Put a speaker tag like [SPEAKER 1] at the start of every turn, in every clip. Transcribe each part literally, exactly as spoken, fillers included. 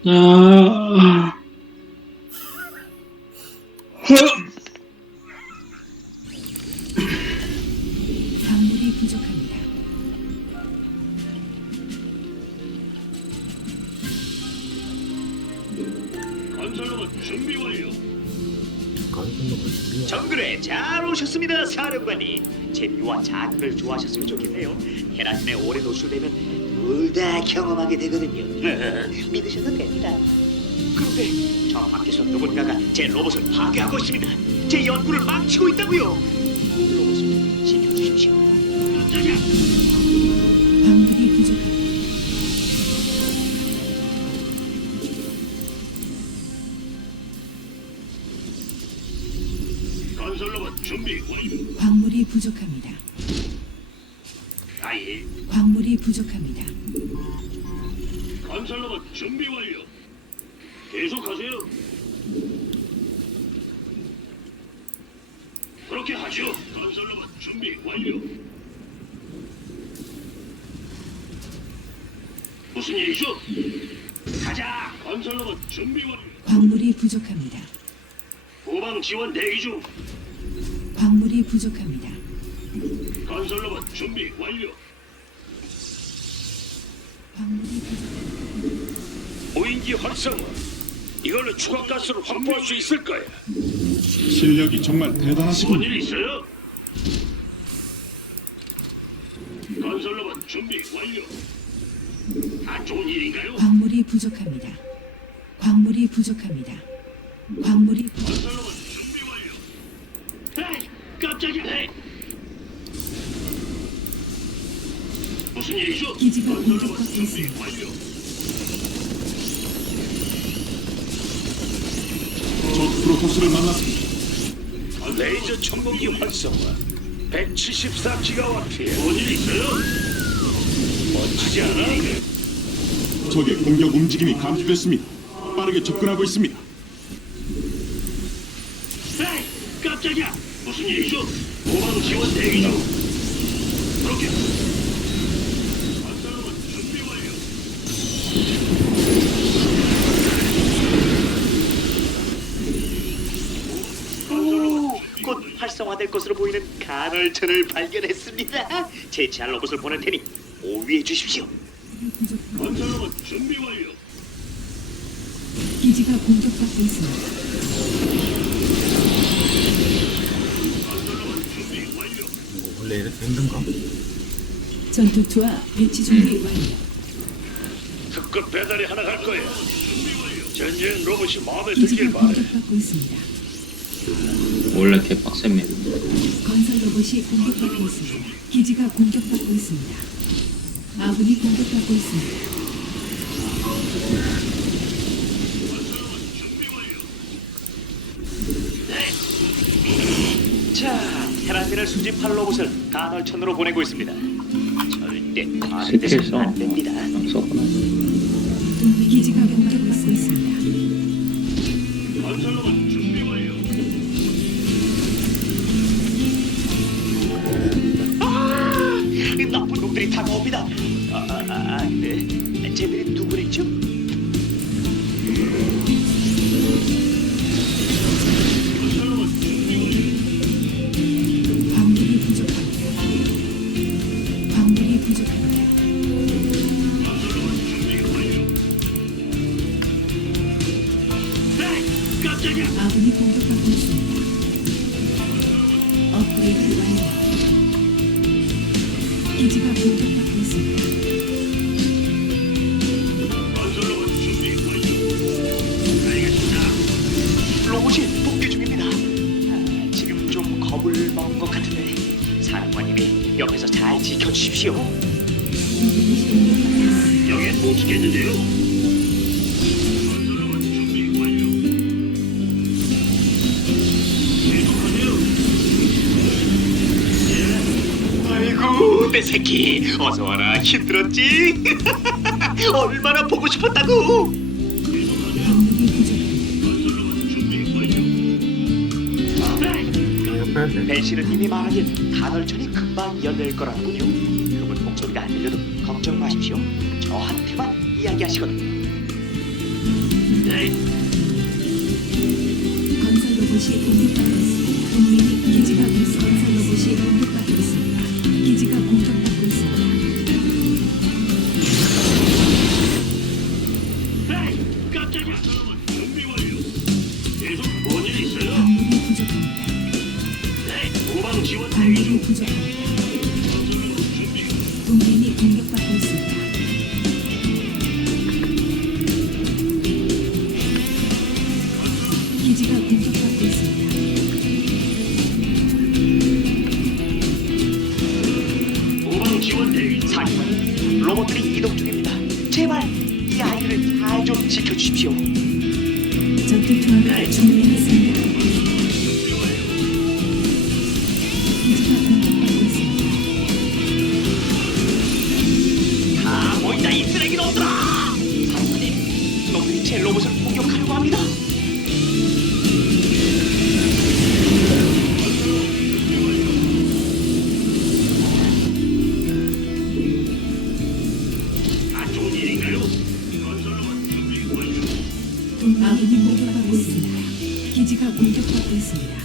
[SPEAKER 1] 아,
[SPEAKER 2] 광물이 부족합니다.
[SPEAKER 3] 건설로봇 준비 완료.
[SPEAKER 4] 건설로봇 준비.
[SPEAKER 5] 정글에 잘 오셨습니다, 사령관님. 재미와 자극을 좋아하셨으면 좋겠네요. 헤라진에 오래 노출되면 둘 다 경험하게 되거든요. 믿으셔도 됩니다. 그런데 저 밖에서 누군가가 제 로봇을 파괴하고 있습니다. 제 연구를 망치고 있다고요. 로봇을 지켜주십시오. 깜짝이야.
[SPEAKER 2] 광물이 부족합니다.
[SPEAKER 3] 건설로봇 준비 완료.
[SPEAKER 2] 광물이 부족합니다.
[SPEAKER 3] 아예.
[SPEAKER 2] 광물이 부족합니다.
[SPEAKER 3] 건설로봇 준비 완료. 계속하세요. 그렇게 하죠. 건설로봇 준비 완료. 무슨 일이죠? 가자. 건설로봇 준비 완료.
[SPEAKER 2] 광물이 부족합니다.
[SPEAKER 3] 후방 지원 대기 중.
[SPEAKER 2] 광물이 부족합니다.
[SPEAKER 3] 건설로봇 준비 완료.
[SPEAKER 2] 광물이 부족합니다.
[SPEAKER 3] 오인기 활성화. 이걸로 추가 가스를 확보할 수 있을 거야.
[SPEAKER 6] 실력이 정말 대단하시군요.
[SPEAKER 3] 뭔 일 있어요? 건설로봇 준비 완료. 안 좋은 일인가요?
[SPEAKER 2] 광물이 부족합니다. 광물이 부족합니다. 광물이 부...
[SPEAKER 3] 건설로봇 준비 완료. 에이, 깜짝이야. 에이. 무슨 일이죠?
[SPEAKER 2] 기지가
[SPEAKER 3] 건설로봇
[SPEAKER 2] 공격받고
[SPEAKER 3] 준비
[SPEAKER 2] 있습니다.
[SPEAKER 3] 완료.
[SPEAKER 6] 저 프로토스를 만났습니다.
[SPEAKER 3] 레이저 천공기 활성화. 백칠십사 기가와트. 뭔일 있어요? 멋지지 않아?
[SPEAKER 6] 적의 공격 움직임이 감지됐습니다. 빠르게 접근하고 있습니다.
[SPEAKER 3] 에이, 깜짝이야. 무슨 일이죠? 도방 지원 대기 중. 그렇게. 건설로봇 준비 완료.
[SPEAKER 5] 오, 곧 활성화될 것으로 보이는 간헐천을 발견했습니다. 제치할 로봇을 보낼 테니 오위해 주십시오.
[SPEAKER 3] 건설로봇 준비 완료.
[SPEAKER 2] 기지가 공격받고 있습니다.
[SPEAKER 3] 건설로봇 준비 완료.
[SPEAKER 4] 원래 이렇게 힘든가?
[SPEAKER 2] 전투투와 배치 준비 완료.
[SPEAKER 3] 특급 배달이 하나 갈 거야. 전쟁 로봇이 마음에
[SPEAKER 2] 기지가
[SPEAKER 3] 들길 바래.
[SPEAKER 2] 공격받고 있습니다.
[SPEAKER 1] 원래 개빡셉니다.
[SPEAKER 2] 건설 로봇이 공격받고 있습니다. 기지가 공격받고 있습니다. 아군이 공격받고 있습니다.
[SPEAKER 5] 자, 테라진을 수집할 로봇을 간헐천으로 보내고 있습니다. 절대
[SPEAKER 1] 스킬
[SPEAKER 5] 파괴돼서는
[SPEAKER 1] 써.
[SPEAKER 5] 안 됩니다.
[SPEAKER 1] 썼구나.
[SPEAKER 2] 기지가 공격받고 있습니다.
[SPEAKER 3] 건설로봇 준비 완료.
[SPEAKER 5] 아, 이 나쁜 놈들이 다가옵니다. 아, 아, 아, 아, 네. 쟤들이 누구랬죠?
[SPEAKER 3] 건설로봇 준비 완료.
[SPEAKER 2] 광물이 부족합니다. 광물이 부족합니다.
[SPEAKER 3] 건설로봇 준비 완료. 에이, 깜짝이야.
[SPEAKER 2] 아군이 공격받고 있습니다. 업그레이드 완료. 기지가 공격받고 있습니다.
[SPEAKER 3] 건설로봇 준비 완료. 알겠습니다.
[SPEAKER 5] 로봇이 복귀 중입니다. 아, 지금 좀 겁을 먹은 것 같은데 사령관님이 옆에서 잘 지켜주십시오.
[SPEAKER 3] 여긴 못 지켰는데요. 건설로봇 준비 완료. 계속하세요.
[SPEAKER 5] 아이고 내 새끼 어서 와라. 힘들었지? 얼마나 보고 싶었다고.
[SPEAKER 2] 광물이 부족합니다.
[SPEAKER 3] 건설로봇 준비 완료. 네.
[SPEAKER 4] 옆에
[SPEAKER 5] 벨시르님이 말하길 간헐천이 금방 열릴 거라군요. 그분 목소리가 안 들려도 걱정 마십시오. 저한테만 이야기하시거든요.
[SPEAKER 3] 네.
[SPEAKER 2] 건설 로봇이 공격받고 있습니다. 동맹이 기지가 공격 건설 로봇이 공격받고 있습니다. 기지가 공격받고 있습니다.
[SPEAKER 3] 에이, 깜짝이야. 준비 완료. 계속 뭔일 있어요?
[SPEAKER 2] 광물이 부족합니다.
[SPEAKER 3] 네. 후방 지원 대기
[SPEAKER 2] 광물이
[SPEAKER 3] 중.
[SPEAKER 2] 부족합니다.
[SPEAKER 3] 준비.
[SPEAKER 2] 동맹이 공격받고 있습니다. 기지가 공격받고 있습니다.
[SPEAKER 3] 후방 지원 대기 중.
[SPEAKER 5] 사령관님, 로봇들이 이동 중입니다. 제발 이 아이들을 잘 좀 지켜주십시오.
[SPEAKER 2] 전투투하가 준비했습니다. 기지가 공격받고 있습니다.
[SPEAKER 5] 다 모인다 이 쓰레기 놈들아! 사령관님, 놈들이 제 로봇을 공격하려고 합니다.
[SPEAKER 3] 안 좋은 일인가요? 건설로만 준비 완료.
[SPEAKER 2] 동맹이 공격받고 있습니다. 기지가 공격받고 있습니다.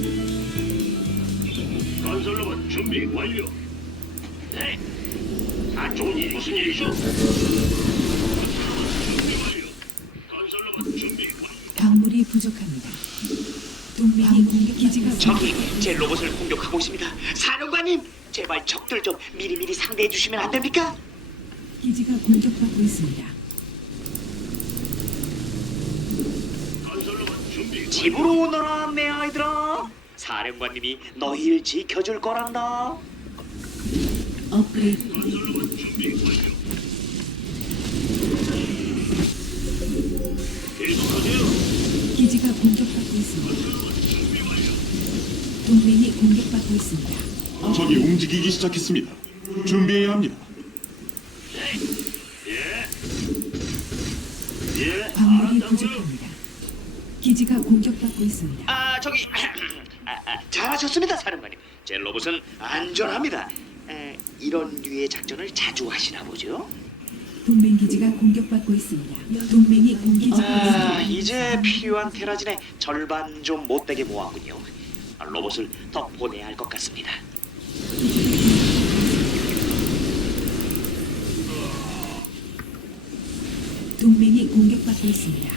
[SPEAKER 3] 건설로만 준비 완료. 네. 안 좋은 일 무슨 일이죠? 준비 완료. 건설로만 준비 완료.
[SPEAKER 2] 광물이 부족합니다. 동맹이 공격 기지가
[SPEAKER 5] 적이 제 로봇을 공격하고 있습니다. 사령관님, 제발 적들 좀 미리미리 상대해 주시면 안 됩니까?
[SPEAKER 2] 기지가 공격받고 있습니다.
[SPEAKER 3] 건설로만 준비 완료.
[SPEAKER 5] 집으로 오너라 내 아이들아. 사령관님이 너희를 지켜줄 거란다.
[SPEAKER 2] 업그레이드
[SPEAKER 3] 건설로만 준비 완료. 계속하세요.
[SPEAKER 2] 기지가 공격받고 있습니다.
[SPEAKER 3] 준비 완료.
[SPEAKER 2] 동맹이 공격받고 있습니다.
[SPEAKER 6] 적이 움직이기 시작했습니다. 준비해야 합니다.
[SPEAKER 3] 예. 예.
[SPEAKER 2] 광물이
[SPEAKER 3] 알았다고요.
[SPEAKER 2] 부족합니다. 기지가 공격받고 있습니다.
[SPEAKER 5] 아 저기 아, 아, 잘하셨습니다 사령관님. 제 로봇은 안전합니다. 에, 이런 류의 작전을 자주 하시나 보죠?
[SPEAKER 2] 동맹 기지가 공격받고 있습니다. 동맹이 공격받고
[SPEAKER 5] 아,
[SPEAKER 2] 있습니다.
[SPEAKER 5] 이제 필요한 테라진의 절반 좀 못되게 모았군요. 아, 로봇을 더 보내야 할 것 같습니다.
[SPEAKER 2] 동맹이 공격받고 있습니다.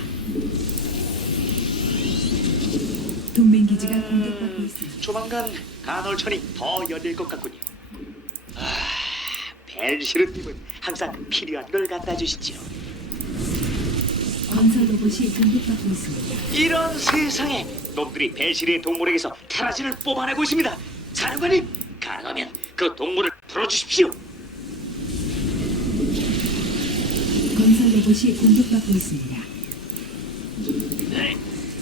[SPEAKER 2] 동맹 기지가 공격받고 있습니다.
[SPEAKER 5] 조만간 간헐천이 더 열릴 것 같군요. 아, 벨시르님은 항상 필요한 걸 갖다 주시지요.
[SPEAKER 2] 건설 로봇이 공격받고 있습니다.
[SPEAKER 5] 이런 세상에 놈들이 벨시르의 동물에게서 테라진을 뽑아내고 있습니다. 사령관님, 가능하면 그 동물을 풀어주십시오.
[SPEAKER 2] 건설 로봇이 공격받고 있습니다.
[SPEAKER 3] 네.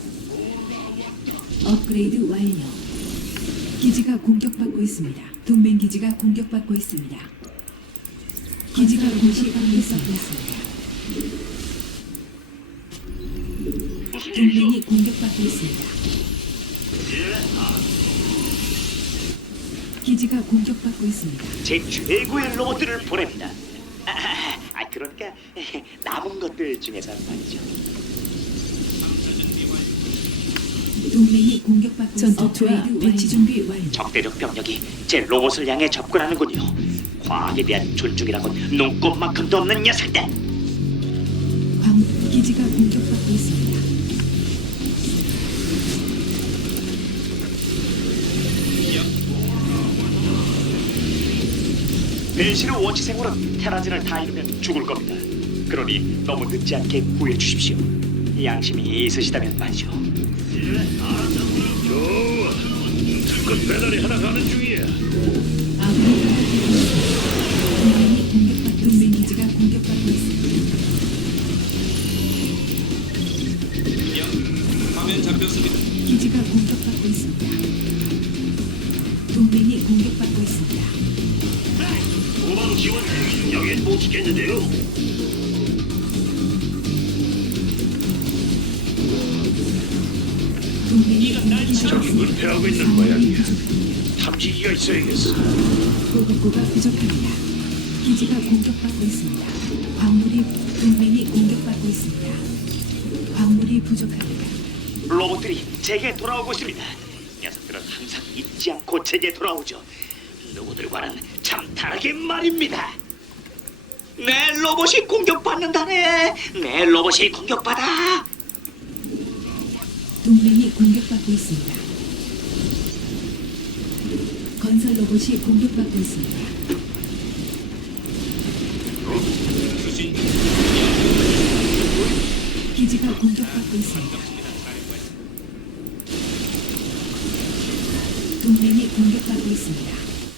[SPEAKER 2] 업그레이드 완료. 기지가 공격받고 있습니다. 동맹 기지가 공격받고 있습니다. 기지가 공격받고 있습니다.
[SPEAKER 3] 무슨
[SPEAKER 2] 동맹이
[SPEAKER 3] 일이죠?
[SPEAKER 2] 공격받고 있습니다.
[SPEAKER 3] 예. 아,
[SPEAKER 2] 기지가 공격받고 있습니다.
[SPEAKER 5] 제 최고의 로봇들을 보냅니다. 아, 아 그러니까 남은 것들 중에서 말이죠.
[SPEAKER 2] 동맹이 공격받고 있습니다. 업그레이드 배치 준비 완료.
[SPEAKER 5] 적대적 병력이 제 로봇을 향해 접근하는군요. 과학에 대한 존중이라곤 눈꼽만큼도 없는 녀석들.
[SPEAKER 2] 광 기지가 공격받고 있습니다.
[SPEAKER 5] 벨시르 원시생물은 테라진을 다 잃으면 죽을 겁니다. 그러니 너무 늦지 않게 구해주십시오. 양심이 있으시다면 말이죠.
[SPEAKER 3] 예. 알았다고요. 좋아. 특급 배달이 하나 가는 중이야.
[SPEAKER 2] 아군이 공격받고 있습니다. 동맹이 공격받고 동맹 기지가 공격받고 있습니다.
[SPEAKER 7] 화면 잡혔습니다.
[SPEAKER 2] 기지가 공격받고 있습니다. 동맹이 공격받고 있습니다.
[SPEAKER 3] 후방 지원 대기 중. 여긴 못 지켰는데요.
[SPEAKER 2] 동맹이 공격받고
[SPEAKER 3] 저기
[SPEAKER 2] 있습니다.
[SPEAKER 3] 은폐하고 있는
[SPEAKER 2] 광물이
[SPEAKER 3] 모양이야.
[SPEAKER 2] 부족합니다.
[SPEAKER 3] 탐지기가 있어야겠어.
[SPEAKER 2] 보급고가 부족합니다. 기지가 공격받고 있습니다. 광물이 동맹이 공격받고 있습니다. 광물이 부족합니다.
[SPEAKER 5] 로봇들이 제게 돌아오고 있습니다. 녀석들은 항상 잊지 않고 제게 돌아오죠. 누구들과는 참 다르게 말입니다. 내 로봇이 공격받는다네. 내 로봇이 공격받아.
[SPEAKER 2] 동맹이 공격받고 있습니다. 건설 로봇이 공격받고 있습니다. 기지가 공격받고 있습니다. 동맹이 공격받고 있습니다.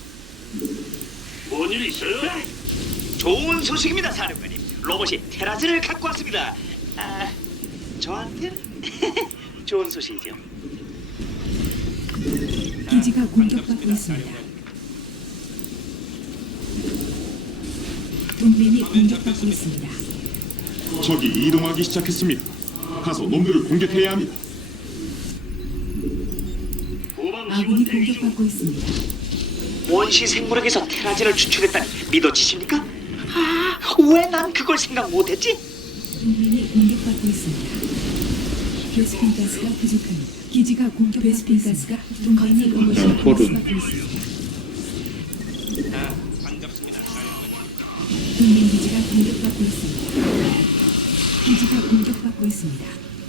[SPEAKER 3] 뭔 일 있어요?
[SPEAKER 5] 좋은 소식입니다, 사령관님. 로봇이 테라즈를 갖고 왔습니다. 아, 저한테 좋은 소식이죠.
[SPEAKER 2] 기지가 공격받고 있습니다. 동맹이 공격받고 있습니다.
[SPEAKER 6] 적이 이동하기 시작했습니다. 가서 놈들을 공격해야 합니다.
[SPEAKER 3] 후방
[SPEAKER 2] 아군이
[SPEAKER 3] 지원 대기 중.
[SPEAKER 2] 공격받고 있습니다.
[SPEAKER 5] 원시 생물에게서 테라진을 추출했다니 믿어지십니까? 아, 왜 난 그걸 생각 못했지?
[SPEAKER 2] 동맹이 공격받고 있습니다. 베스핀 가스가 부족합니다. 기지가 공격 베스핀 가스가 동맹이
[SPEAKER 1] 야, 토르.
[SPEAKER 2] 공격받고 있습니다. 동맹 기지가 공격받고 있습니다. 기지가 공격받고 있습니다.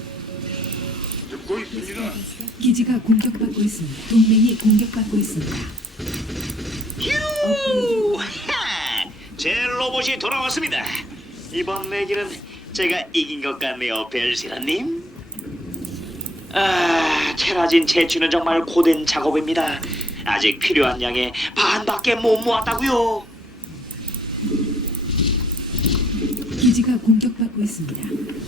[SPEAKER 3] 듣고 있습니다.
[SPEAKER 2] 기지가 공격받고 있습니다. 동맹이 공격받고 있습니다.
[SPEAKER 5] 휴! 하! 제 로봇이 돌아왔습니다. 이번 내기는 제가 이긴 것 같네요, 벨시라님. 아, 테라진 채취는 정말 고된 작업입니다. 아직 필요한 양의 반밖에 못 모았다고요.
[SPEAKER 2] 기지가 공격받고 있습니다.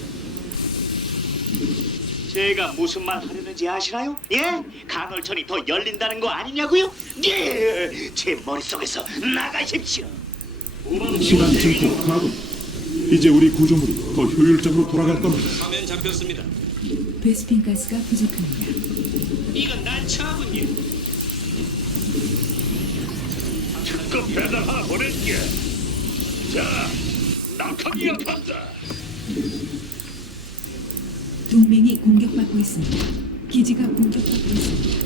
[SPEAKER 5] 제가 무슨 말 하려는지 아시나요? 예? 간헐천이 더 열린다는 거 아니냐고요? 예! 제 머릿속에서 나가십시오.
[SPEAKER 3] 후방
[SPEAKER 6] 시간
[SPEAKER 3] 지원 대기
[SPEAKER 6] 증폭
[SPEAKER 3] 중.
[SPEAKER 6] 가동. 이제 우리 구조물이 더 효율적으로 돌아갈 겁니다.
[SPEAKER 7] 화면 잡혔습니다.
[SPEAKER 2] 베스핀 가스가 부족합니다.
[SPEAKER 7] 이건 난처하군요.
[SPEAKER 3] 특급 배달 하나 보낼게. 자, 낙하기가 간다.
[SPEAKER 2] 동맹이 공격받고 있습니다. 기지가 공격받고 있습니다.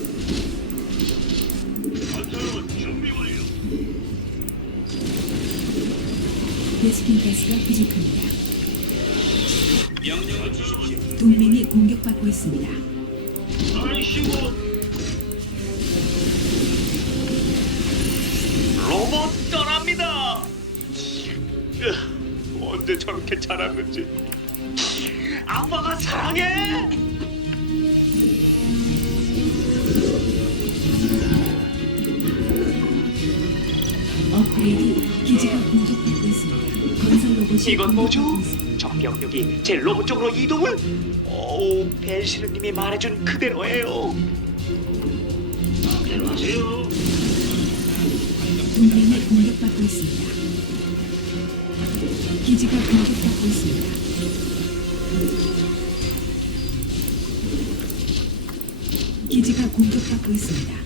[SPEAKER 3] 건설로봇 준비 완료.
[SPEAKER 2] 베스핀 가스가 부족합니다.
[SPEAKER 7] 명령을 주십시오.
[SPEAKER 2] 동맹이 공격받고 있습니다.
[SPEAKER 3] 아이씨고.
[SPEAKER 5] 로봇 떠납니다. 으, 언제 저렇게 자랐는지. 아빠가 사랑해.
[SPEAKER 2] 업그레이드 기지가 공격받고 있습니다. 건설 로봇이
[SPEAKER 5] 이건 뭐죠?
[SPEAKER 2] 공격받고 있습니다.
[SPEAKER 5] 적병력이 제 로봇 쪽으로 이동을? 오, 벨시르님이 말해준 그대로예요.
[SPEAKER 3] 안녕하세요.
[SPEAKER 2] 동맹이 공격받고 있습니다. 기지가 공격받고 있습니다. 기지가 공격받고 있습니다.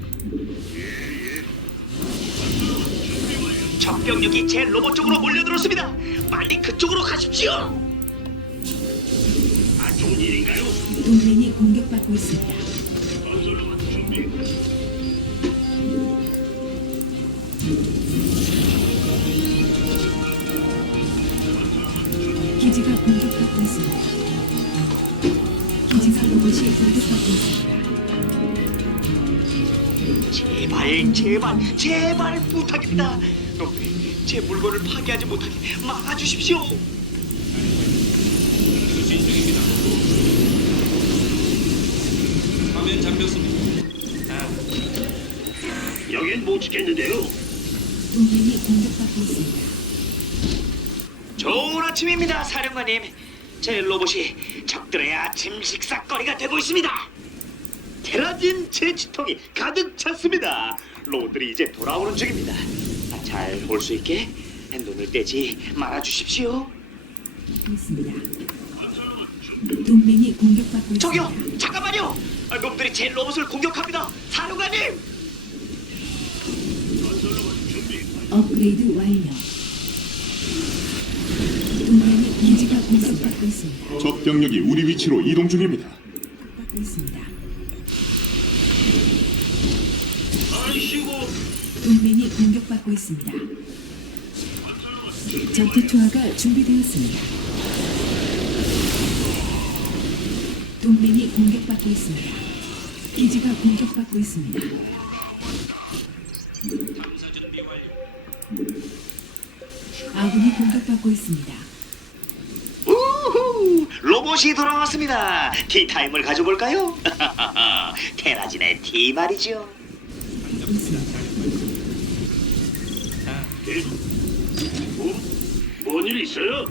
[SPEAKER 5] 적병력이 제 로봇 쪽으로 몰려들었습니다. 빨리 그쪽으로 가십시오.
[SPEAKER 3] 안 좋은 일인가요?
[SPEAKER 2] 동맹이 공격받고 있습니다.
[SPEAKER 3] 건설로봇 준비.
[SPEAKER 2] 기지가 공격받고 있습니다. 기지가 로봇이 공격받고 있습니다.
[SPEAKER 5] 제발, 제발, 제발 부탁입니다. 놈들이 제 물건을 파괴하지 못하게 막아주십시오.
[SPEAKER 7] 수신 중입니다. 화면 잡혔습니다.
[SPEAKER 3] 여긴 못 지켰는데요.
[SPEAKER 2] 동맹이 공격받고 있습니다.
[SPEAKER 5] 좋은 아침입니다, 사령관님. 제 로봇이 적들의 아침 식사거리가 되고 있습니다. 테라진 제치통이 가득 찼습니다. 로봇들이 이제 돌아오는 중입니다. 잘 볼 수 있게 눈을 떼지 말아주십시오.
[SPEAKER 2] 있습니다. 동맹이 공격받고 있습니다.
[SPEAKER 5] 저기요, 잠깐만요. 아, 놈들이 제 로봇을 공격합니다, 사령관님.
[SPEAKER 2] 업그레이드 완료. 동맹이 기지가 공격받고 있습니다.
[SPEAKER 6] 적 병력이 우리 위치로 이동 중입니다.
[SPEAKER 2] 받고 있습니다.
[SPEAKER 3] 아이씨고.
[SPEAKER 2] 동맹이 공격받고 있습니다. 전투 투하가 준비되었습니다. 동맹이 공격받고 있습니다. 기지가 공격받고 있습니다. 아군이 공격받고 있습니다.
[SPEAKER 5] 우후! 로봇이 돌아왔습니다. 티타임을 가져볼까요? 테라진의 티 말이죠.
[SPEAKER 3] 예? 뭐? 뭔일 있어요?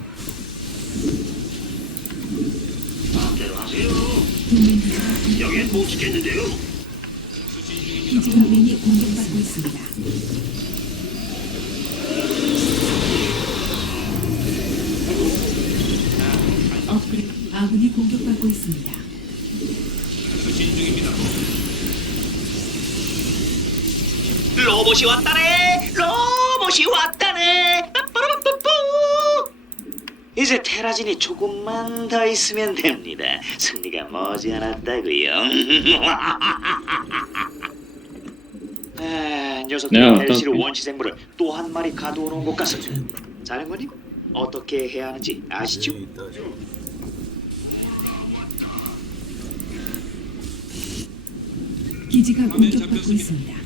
[SPEAKER 3] 마음대로 하세요.
[SPEAKER 2] 동맹 기지가
[SPEAKER 3] 여긴 못 지켰는데요.
[SPEAKER 2] 기지 동맹이 공격받고 있습니다. 업그레이드 아군이 공격받고 있습니다.
[SPEAKER 7] 수신 중입니다.
[SPEAKER 5] 로봇이 왔다네. 로봇이 왔다네. 빠빠라빠빠. 이제 테라진이 조금만 더 있으면 됩니다. 승리가 머지않았다고요. 아, 녀석들이
[SPEAKER 1] 내가
[SPEAKER 5] 벨시르
[SPEAKER 1] 어떤-
[SPEAKER 5] 원시생물을 또 한 마리 가둬놓은 것 같습니다. 사령관님, 어떻게 해야 하는지 아시죠?
[SPEAKER 4] 여기 있다. 저.
[SPEAKER 2] 기지가
[SPEAKER 7] 화면
[SPEAKER 2] 공격받고
[SPEAKER 7] 잡혔습니다.
[SPEAKER 2] 있습니다.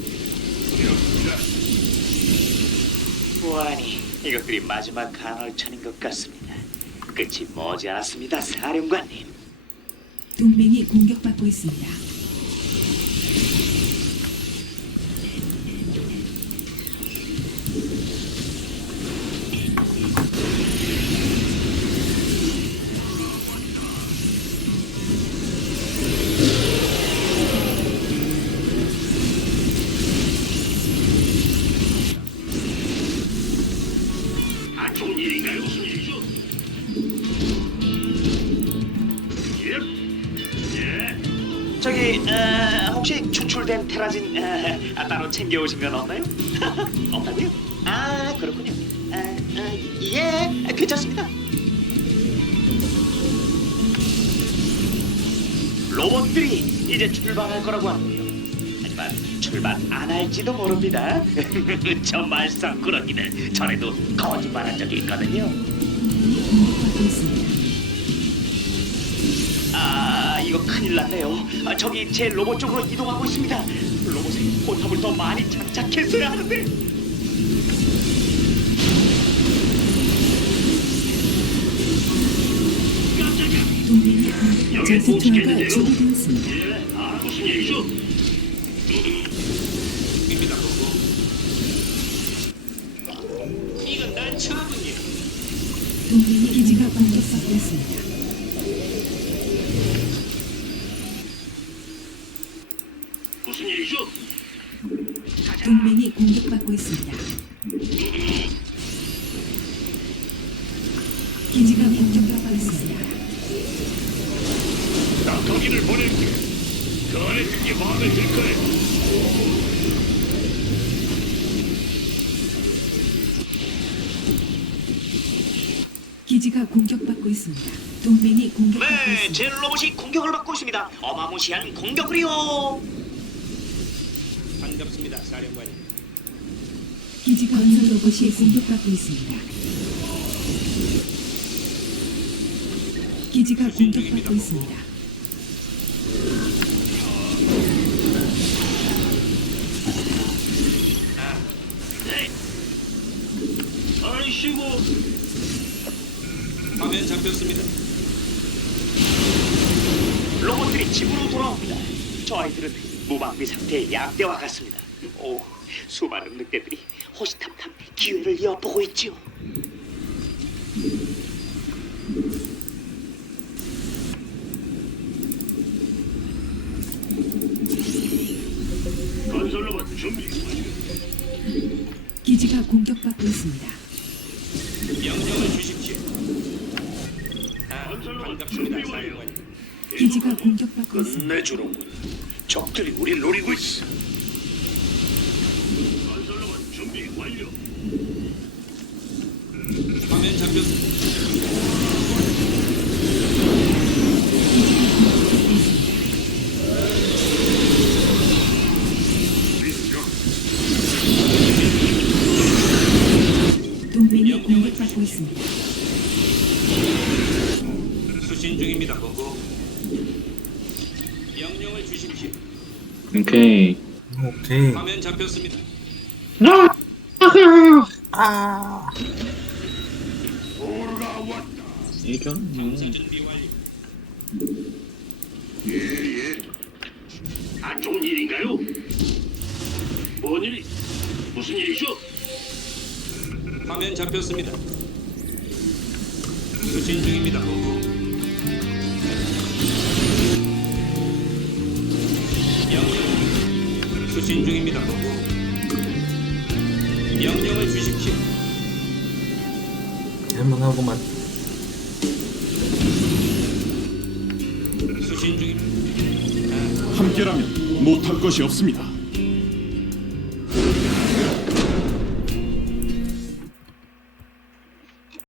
[SPEAKER 5] 보아니, 이것들이 마지막 간헐천인 것 같습니다. 끝이 머지않았습니다, 사령관님.
[SPEAKER 2] 동맹이 공격받고 있습니다.
[SPEAKER 3] 안 좋은 일인가요? 무슨 일이죠? 예? 예?
[SPEAKER 5] 저기 어, 혹시 추출된 테라진 어, 아, 따로 챙겨오신 건 없나요? 없다고요? 아 그렇군요. 아, 아, 예, 괜찮습니다. 로봇들이 이제 출발할 거라고 하는데요. 하지만 출발 안 할지도 모릅니다. 저 말썽꾸러기는 전에도 거짓말한 적이 있거든요.
[SPEAKER 2] 공격받고 있습니다.
[SPEAKER 5] 아, 이거 큰일 났네요. 아, 저기 제 로봇 쪽으로 이동하고 있습니다. 로봇에 포탑을 더 많이 장착했어야 하는데.
[SPEAKER 3] 깜짝이야.
[SPEAKER 2] 동맹이
[SPEAKER 3] 여긴
[SPEAKER 2] 전투
[SPEAKER 3] 못
[SPEAKER 2] 투하가
[SPEAKER 3] 지켰는데요.
[SPEAKER 2] 준비되었습니다.
[SPEAKER 3] 예? 아, 무슨 일이죠?
[SPEAKER 7] 입니다. 보고. 이건 난 처음이에요.
[SPEAKER 2] 동맹이 기지가 공격받고 있습니다.
[SPEAKER 3] 무슨 일이죠?
[SPEAKER 2] 동맹이 공격받고 있습니다. 기지가 공격받고 있습니다.
[SPEAKER 3] 나 거기를 보낼게. 그 안에 그게 마음에 들 거야.
[SPEAKER 2] 기지가 공격받고 있습니다. 동맹이 공격받고
[SPEAKER 5] 네,
[SPEAKER 2] 있습니다.
[SPEAKER 5] 제 로봇이 공격을 받고 있습니다. 어마무시한 공격을요.
[SPEAKER 7] 반갑습니다, 사령관님.
[SPEAKER 2] 기지가 건설 로봇이 공격받고 있습니다. 기지가 공격받고 있습니다.
[SPEAKER 3] 네. 아이씨고.
[SPEAKER 7] 화면 잡혔습니다.
[SPEAKER 5] 로봇들이 집으로 돌아옵니다. 저 아이들은 무방비 상태의 양떼와 같습니다. 오, 수많은 늑대들이 호시탐탐 기회를 엿보고 있죠.
[SPEAKER 3] 건설 로봇 준비 완료.
[SPEAKER 2] 기지가 공격받고 있습니다.
[SPEAKER 7] 명령을 주십시오. 아,
[SPEAKER 3] 건설 로봇
[SPEAKER 7] 반갑습니다,
[SPEAKER 3] 준비 완료.
[SPEAKER 7] 사령관님.
[SPEAKER 2] 기지가 공격받고 있습니다.
[SPEAKER 3] 끝내주는군. 적들이 우리 노리고 있어. 건설 로봇 준비 완료.
[SPEAKER 7] 화면 화면 잡혔습니다.
[SPEAKER 2] 동맹이 공격받고 있습니다.
[SPEAKER 7] 수신 중입니다. 보고. 명령을 주십시오.
[SPEAKER 1] 오케이.
[SPEAKER 4] 오케이.
[SPEAKER 7] 화면 잡혔습니다.
[SPEAKER 4] 아.
[SPEAKER 1] 이겨?
[SPEAKER 7] 탐사 준비 완료.
[SPEAKER 3] 예예. 안 좋은 일인가요? 뭔 일이? 무슨 일이죠?
[SPEAKER 7] 화면 잡혔습니다. 수신 중입니다. 보고. 명령. 수신 중입니다. 보고. 명령을 주십시오.
[SPEAKER 4] 할만하고만.
[SPEAKER 7] 수신 중입니다.
[SPEAKER 6] 함께라면 못할 것이 없습니다.